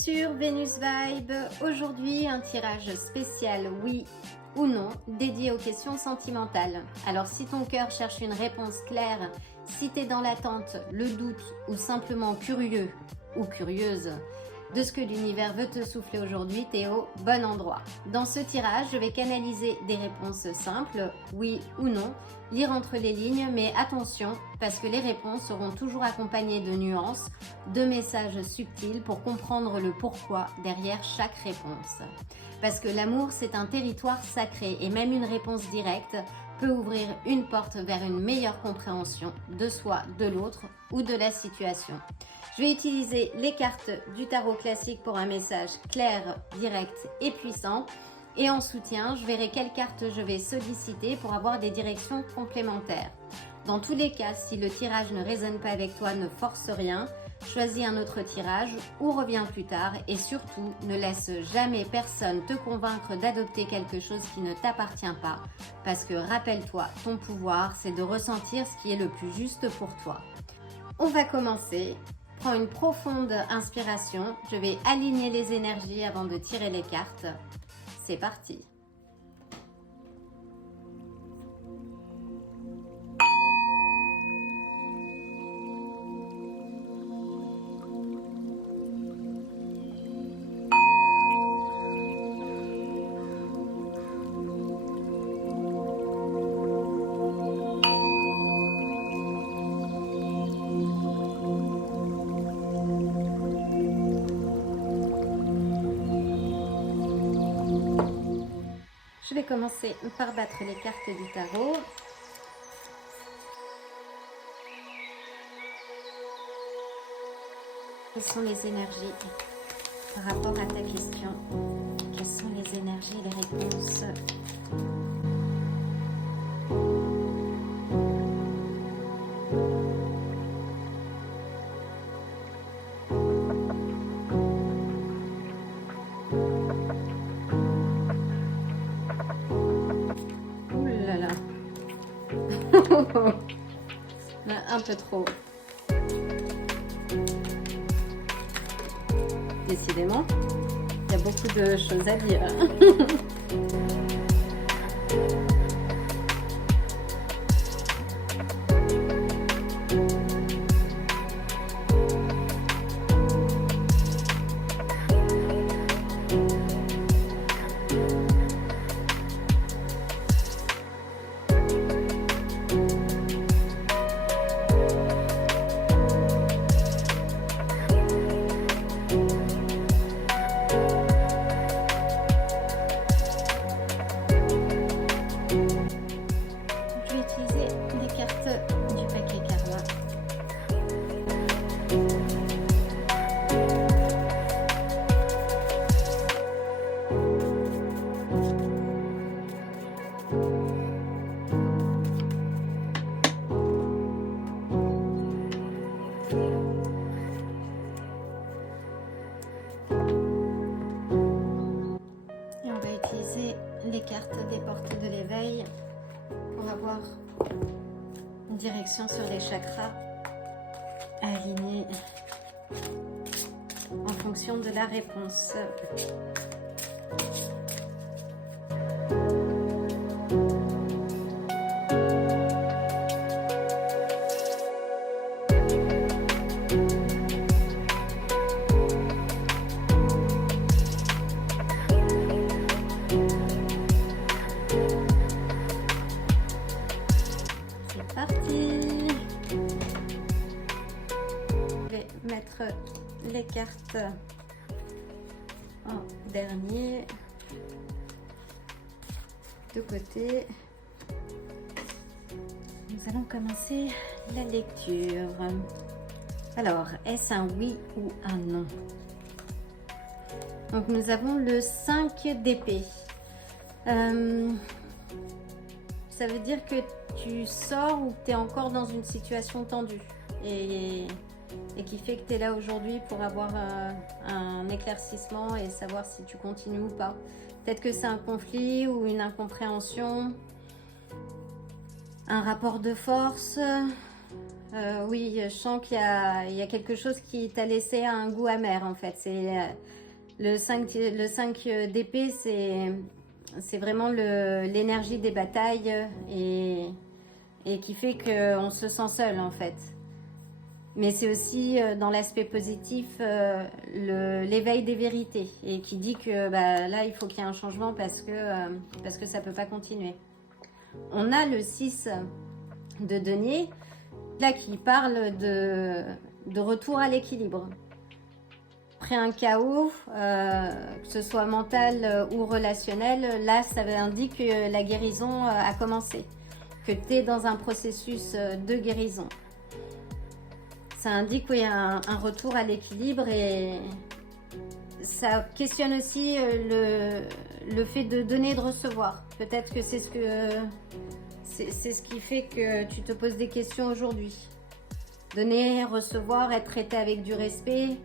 sur Venus Vibe. Aujourd'hui, un tirage spécial oui ou non dédié aux questions sentimentales. Alors si ton cœur cherche une réponse claire, si tu es dans l'attente, le doute ou simplement curieux ou curieuse de ce que l'univers veut te souffler aujourd'hui, tu es au bon endroit. Dans ce tirage, je vais canaliser des réponses simples, oui ou non, lire entre les lignes, mais attention, parce que les réponses seront toujours accompagnées de nuances, de messages subtils pour comprendre le pourquoi derrière chaque réponse. Parce que l'amour, c'est un territoire sacré et même une réponse directe peut ouvrir une porte vers une meilleure compréhension de soi, de l'autre ou de la situation. Je vais utiliser les cartes du tarot classique pour un message clair, direct et puissant. Et en soutien, je verrai quelles cartes je vais solliciter pour avoir des directions complémentaires. Dans tous les cas, si le tirage ne résonne pas avec toi, ne force rien. Choisis un autre tirage ou reviens plus tard et surtout, ne laisse jamais personne te convaincre d'adopter quelque chose qui ne t'appartient pas. Parce que rappelle-toi, ton pouvoir, c'est de ressentir ce qui est le plus juste pour toi. On va commencer. Prends une profonde inspiration. Je vais aligner les énergies avant de tirer les cartes. C'est parti. Je vais commencer par battre les cartes du tarot. Quelles sont les énergies par rapport à ta question? Quelles sont les énergies, les réponses? Un peu trop. Décidément, il y a beaucoup de choses à dire. Les cartes des portes de l'éveil pour avoir une direction sur les chakras alignés en fonction de la réponse. Mettre les cartes en dernier de côté. Nous allons commencer la lecture. Alors, est-ce un oui ou un non? Donc nous avons le 5 d'épée. Ça veut dire que tu sors ou tu es encore dans une situation tendue et qui fait que tu es là aujourd'hui pour avoir un éclaircissement et savoir si tu continues ou pas. Peut-être que c'est un conflit ou une incompréhension, un rapport de force, Oui, je sens qu'il y a quelque chose qui t'a laissé un goût amer en fait. C'est le 5 d'épée, c'est vraiment l'énergie des batailles et qui fait qu'on se sent seul en fait. Mais c'est aussi dans l'aspect positif l'éveil des vérités et qui dit que bah, là il faut qu'il y ait un changement parce que ça ne peut pas continuer. On a le 6 de denier là qui parle de retour à l'équilibre. Après un chaos, que ce soit mental ou relationnel, là ça indique que la guérison a commencé, que tu es dans un processus de guérison. Ça indique qu'il y a un retour à l'équilibre et ça questionne aussi le fait de donner et de recevoir. Peut-être que c'est ce qui fait que tu te poses des questions aujourd'hui. Donner, recevoir, être traité avec du respect.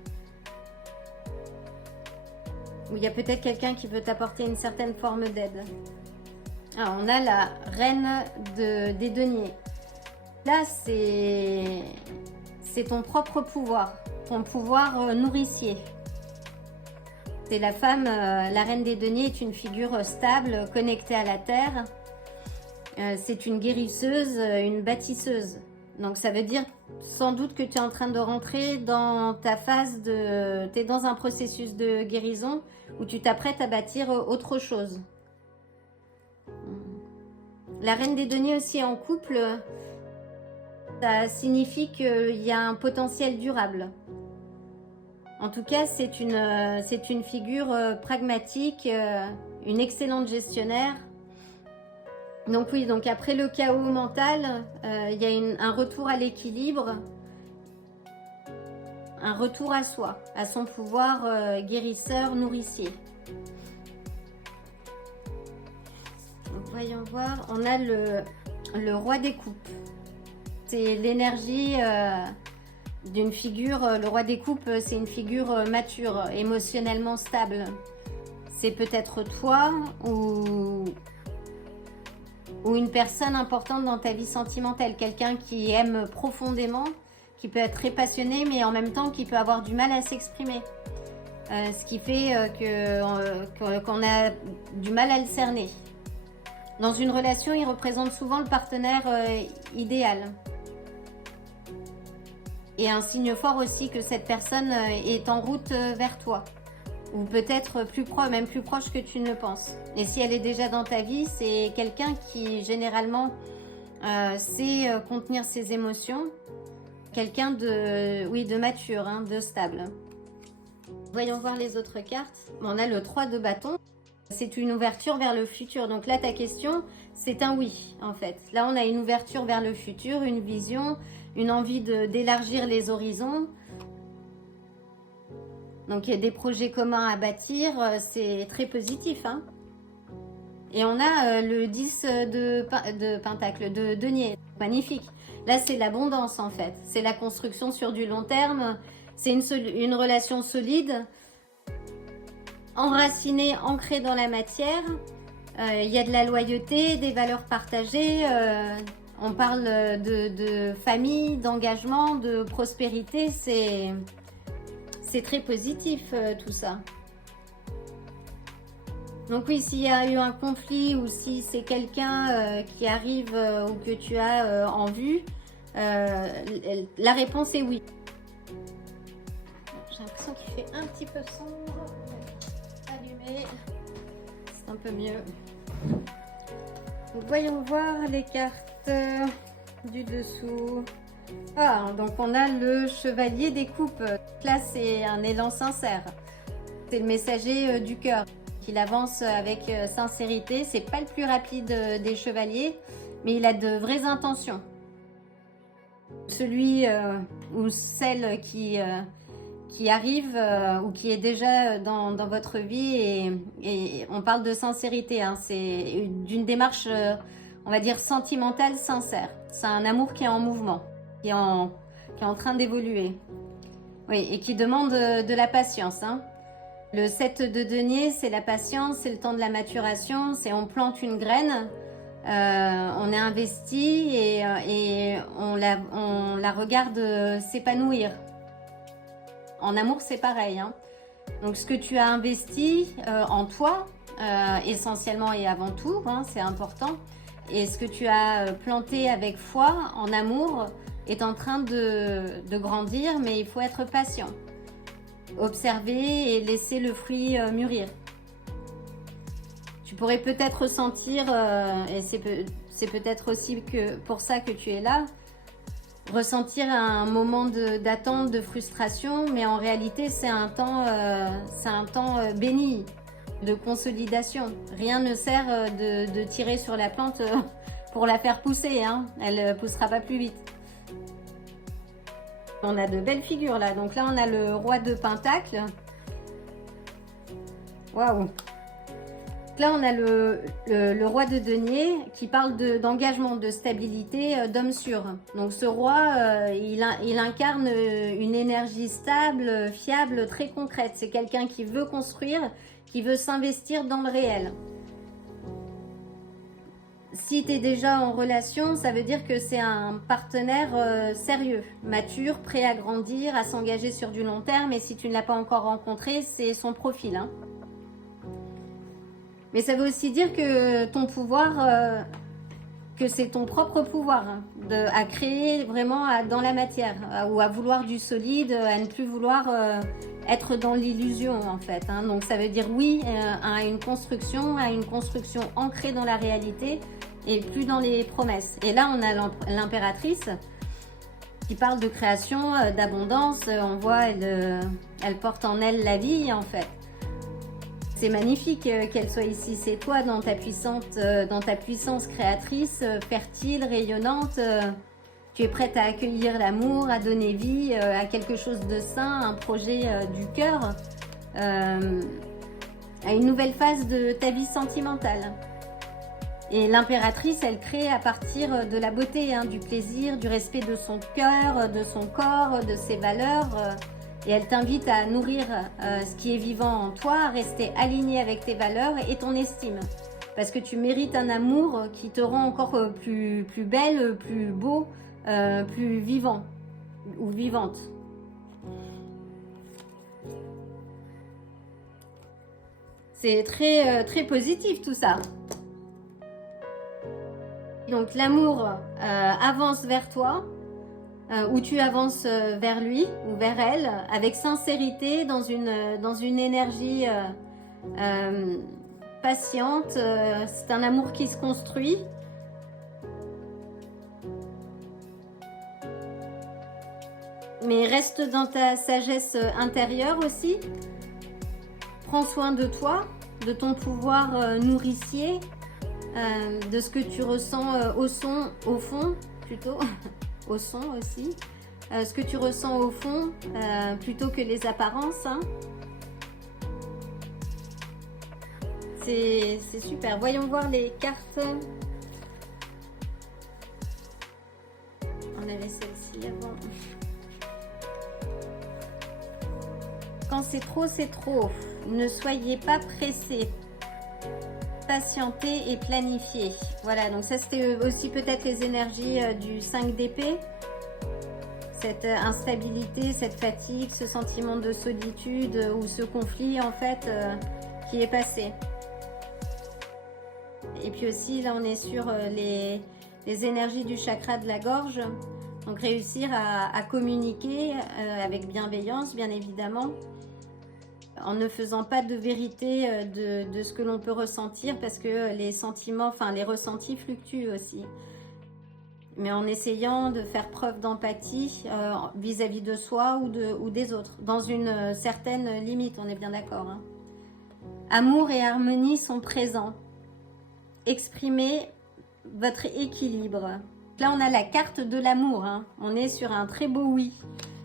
Ou il y a peut-être quelqu'un qui veut t'apporter une certaine forme d'aide. Alors, on a la reine des deniers. Là, c'est ton propre pouvoir, ton pouvoir nourricier. C'est la femme, la reine des deniers est une figure stable, connectée à la terre. C'est une guérisseuse, une bâtisseuse. Donc ça veut dire sans doute que tu es en train de rentrer dans ta phase de... Tu es dans un processus de guérison où tu t'apprêtes à bâtir autre chose. La reine des deniers aussi en couple, ça signifie qu'il y a un potentiel durable. En tout cas, c'est une figure pragmatique, une excellente gestionnaire. Donc oui, donc après le chaos mental, il y a un retour à l'équilibre, un retour à soi, à son pouvoir guérisseur, nourricier. Donc, voyons voir, on a le roi des coupes. C'est l'énergie d'une figure, le roi des coupes, c'est une figure mature, émotionnellement stable. C'est peut-être toi ou une personne importante dans ta vie sentimentale, quelqu'un qui aime profondément, qui peut être très passionné, mais en même temps qui peut avoir du mal à s'exprimer. Ce qui fait qu'on a du mal à le cerner. Dans une relation, il représente souvent le partenaire idéal. Et un signe fort aussi que cette personne est en route vers toi. Ou peut-être plus proche, même plus proche que tu ne le penses. Et si elle est déjà dans ta vie, c'est quelqu'un qui généralement sait contenir ses émotions. Quelqu'un de mature, hein, de stable. Voyons voir les autres cartes. On a le 3 de bâton. C'est une ouverture vers le futur. Donc là, ta question, c'est un oui, en fait. Là, on a une ouverture vers le futur, une vision, une envie d'élargir les horizons. Donc, il y a des projets communs à bâtir. C'est très positif, hein. Et on a le 10 de pentacle, de denier. Magnifique. Là, c'est l'abondance, en fait. C'est la construction sur du long terme. C'est une relation solide, enracinée, ancrée dans la matière. Il y a de la loyauté, des valeurs partagées. On parle de famille, d'engagement, de prospérité. C'est très positif, tout ça. Donc oui, s'il y a eu un conflit ou si c'est quelqu'un qui arrive ou que tu as en vue, la réponse est oui. J'ai l'impression qu'il fait un petit peu sombre. Allumé, c'est un peu mieux. Donc, voyons voir les cartes du dessous. Ah, donc on a le chevalier des coupes. Là, c'est un élan sincère. C'est le messager du cœur. Il avance avec sincérité. C'est pas le plus rapide des chevaliers, mais il a de vraies intentions. Celui ou celle qui arrive ou qui est déjà dans votre vie et on parle de sincérité, hein, c'est d'une démarche, on va dire, sentimentale sincère. C'est un amour qui est en mouvement, qui est en train d'évoluer. Oui, et qui demande de la patience, hein. Le 7 de denier, c'est la patience, c'est le temps de la maturation, c'est on plante une graine on est investi et on la regarde s'épanouir. En amour, c'est pareil, hein. Donc, ce que tu as investi en toi, essentiellement et avant tout, hein, c'est important. Et ce que tu as planté avec foi en amour est en train de grandir, mais il faut être patient. Observer et laisser le fruit mûrir. Tu pourrais peut-être ressentir, et c'est peut-être aussi pour ça que tu es là, ressentir un moment d'attente, de frustration, mais en réalité c'est un temps béni, de consolidation. Rien ne sert de tirer sur la plante pour la faire pousser, hein. Elle ne poussera pas plus vite. On a de belles figures là, donc là on a le roi de Pentacle. Waouh! Là on a le roi de denier qui parle d'engagement, de stabilité, d'homme sûr. Donc ce roi, il incarne une énergie stable, fiable, très concrète. C'est quelqu'un qui veut construire, qui veut s'investir dans le réel. Si tu es déjà en relation, ça veut dire que c'est un partenaire sérieux, mature, prêt à grandir, à s'engager sur du long terme. Et si tu ne l'as pas encore rencontré, c'est son profil, hein. Mais ça veut aussi dire que ton pouvoir, que c'est ton propre pouvoir, hein, à créer vraiment dans la matière, ou à vouloir du solide, à ne plus vouloir être dans l'illusion en fait, hein. Donc ça veut dire oui à une construction ancrée dans la réalité et plus dans les promesses. Et là on a l'impératrice qui parle de création, d'abondance. On voit, elle porte en elle la vie en fait. C'est magnifique qu'elle soit ici. C'est toi dans ta puissance créatrice, fertile, rayonnante. Tu es prête à accueillir l'amour, à donner vie à quelque chose de sain, un projet du cœur, à une nouvelle phase de ta vie sentimentale. Et l'impératrice, elle crée à partir de la beauté, hein, du plaisir, du respect de son cœur, de son corps, de ses valeurs. Et elle t'invite à nourrir ce qui est vivant en toi, à rester aligné avec tes valeurs et ton estime. Parce que tu mérites un amour qui te rend encore plus belle, plus beau, plus vivant ou vivante. C'est très positif tout ça. Donc l'amour avance vers toi. Où tu avances vers lui ou vers elle avec sincérité, dans une énergie patiente. C'est un amour qui se construit. Mais reste dans ta sagesse intérieure aussi. Prends soin de toi, de ton pouvoir nourricier, de ce que tu ressens au fond plutôt. Au son aussi, ce que tu ressens au fond plutôt que les apparences, hein. C'est super. Voyons voir les cartes. On avait celle-ci avant. Quand c'est trop, c'est trop. Ne soyez pas pressés. Patienter et planifier. Voilà, donc ça c'était aussi peut-être les énergies du 5 d'épée. Cette instabilité, cette fatigue, ce sentiment de solitude ou ce conflit en fait qui est passé. Et puis aussi là on est sur les énergies du chakra de la gorge. Donc réussir à communiquer avec bienveillance bien évidemment, en ne faisant pas de vérité de ce que l'on peut ressentir, parce que les sentiments, enfin les ressentis fluctuent aussi. Mais en essayant de faire preuve d'empathie vis-à-vis de soi ou des autres, dans une certaine limite, on est bien d'accord, hein. Amour et harmonie sont présents. Exprimez votre équilibre. Là, on a la carte de l'amour, hein. On est sur un très beau oui.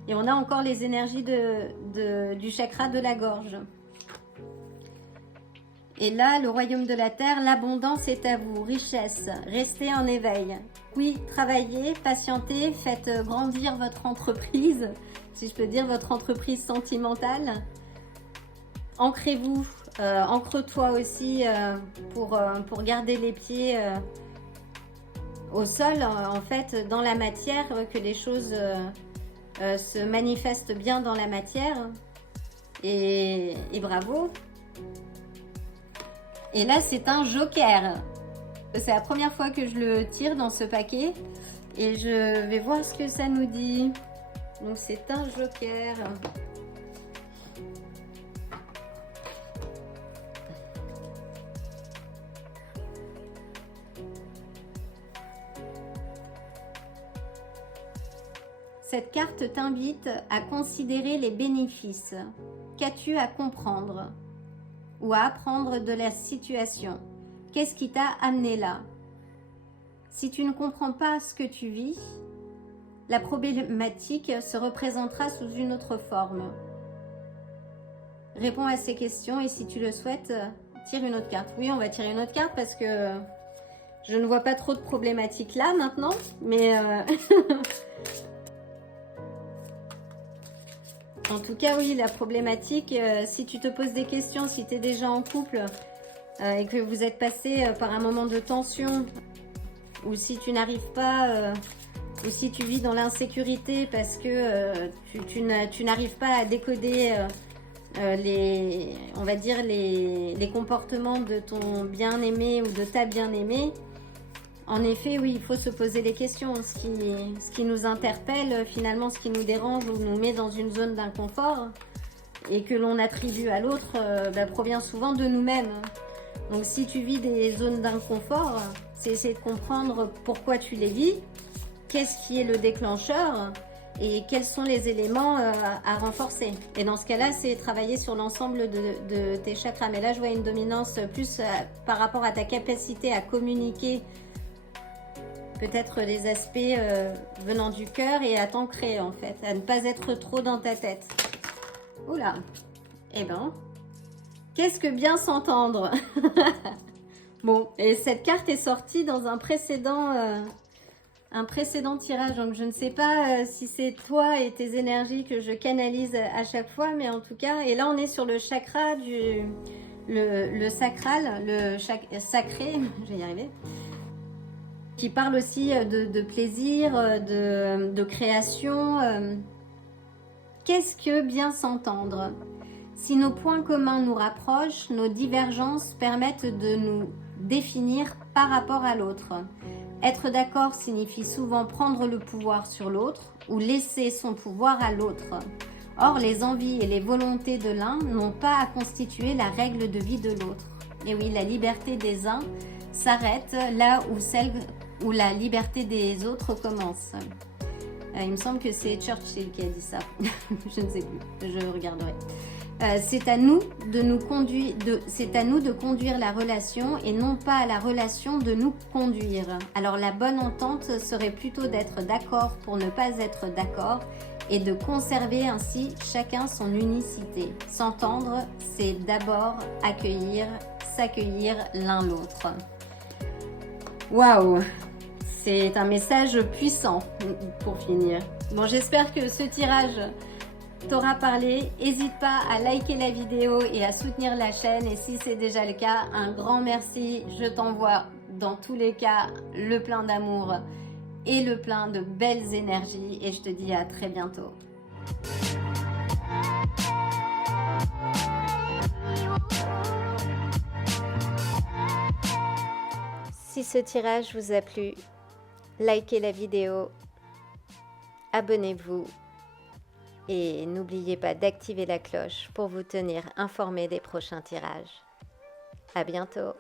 Et on a encore les énergies du chakra de la gorge. Et là, le royaume de la terre, l'abondance est à vous, richesse, restez en éveil. Oui, travaillez, patientez, faites grandir votre entreprise, si je peux dire, votre entreprise sentimentale. Ancrez-vous, ancre-toi aussi pour garder les pieds au sol, en fait, dans la matière, que les choses se manifestent bien dans la matière. Et bravo. Et là, c'est un joker. C'est la première fois que je le tire dans ce paquet. Et je vais voir ce que ça nous dit. Donc, c'est un joker. Cette carte t'invite à considérer les bénéfices. Qu'as-tu à comprendre ou à apprendre de la situation? Qu'est-ce qui t'a amené là? Si tu ne comprends pas ce que tu vis, la problématique se représentera sous une autre forme. Réponds à ces questions et si tu le souhaites, tire une autre carte. Oui, on va tirer une autre carte parce que je ne vois pas trop de problématiques là maintenant, mais en tout cas, oui, la problématique, si tu te poses des questions, si tu es déjà en couple et que vous êtes passé par un moment de tension, ou si tu n'arrives pas, ou si tu vis dans l'insécurité parce que tu n'arrives pas à décoder on va dire les comportements de ton bien-aimé ou de ta bien-aimée, en effet, oui, il faut se poser des questions. Ce qui nous interpelle, finalement, ce qui nous dérange ou nous met dans une zone d'inconfort et que l'on attribue à l'autre, provient souvent de nous-mêmes. Donc, si tu vis des zones d'inconfort, c'est essayer de comprendre pourquoi tu les vis, qu'est-ce qui est le déclencheur et quels sont les éléments à renforcer. Et dans ce cas-là, c'est travailler sur l'ensemble de tes chakras. Mais là, je vois une dominance plus par rapport à ta capacité à communiquer peut-être les aspects venant du cœur et à t'ancrer en fait, à ne pas être trop dans ta tête. Oula, eh ben, qu'est-ce que bien s'entendre. Bon, et cette carte est sortie dans un précédent tirage, donc je ne sais pas si c'est toi et tes énergies que je canalise à chaque fois, mais en tout cas, et là on est sur le chakra le sacral, sacré, je vais y arriver, qui parle aussi de plaisir, de création. Qu'est-ce que bien s'entendre? Si nos points communs nous rapprochent, nos divergences permettent de nous définir par rapport à l'autre. Être d'accord signifie souvent prendre le pouvoir sur l'autre ou laisser son pouvoir à l'autre. Or, les envies et les volontés de l'un n'ont pas à constituer la règle de vie de l'autre. Et oui, la liberté des uns s'arrête là où la liberté des autres commence. Il me semble que c'est Churchill qui a dit ça. Je ne sais plus, je regarderai. C'est à nous de conduire la relation et non pas à la relation de nous conduire. Alors la bonne entente serait plutôt d'être d'accord pour ne pas être d'accord et de conserver ainsi chacun son unicité. S'entendre, c'est d'abord s'accueillir l'un l'autre. Waouh! C'est un message puissant pour finir. Bon, j'espère que ce tirage t'aura parlé. N'hésite pas à liker la vidéo et à soutenir la chaîne. Et si c'est déjà le cas, un grand merci. Je t'envoie dans tous les cas le plein d'amour et le plein de belles énergies. Et je te dis à très bientôt. Si ce tirage vous a plu, likez la vidéo, abonnez-vous et n'oubliez pas d'activer la cloche pour vous tenir informé des prochains tirages. À bientôt!